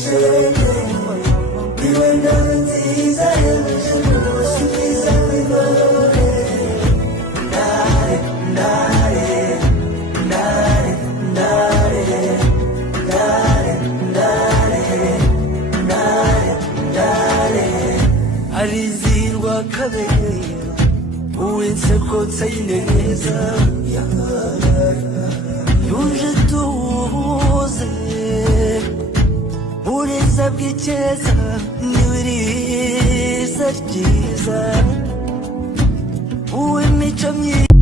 shenge niwe ndoro nziza y'ubuzima usubiza bigore ndare ndare ndare ndare ndare ndare ndare ndare arizirwa kabera uw'inseko neza yuje tuze buriza bw'icyeza n'ibiriza ryiza uw'imico myiza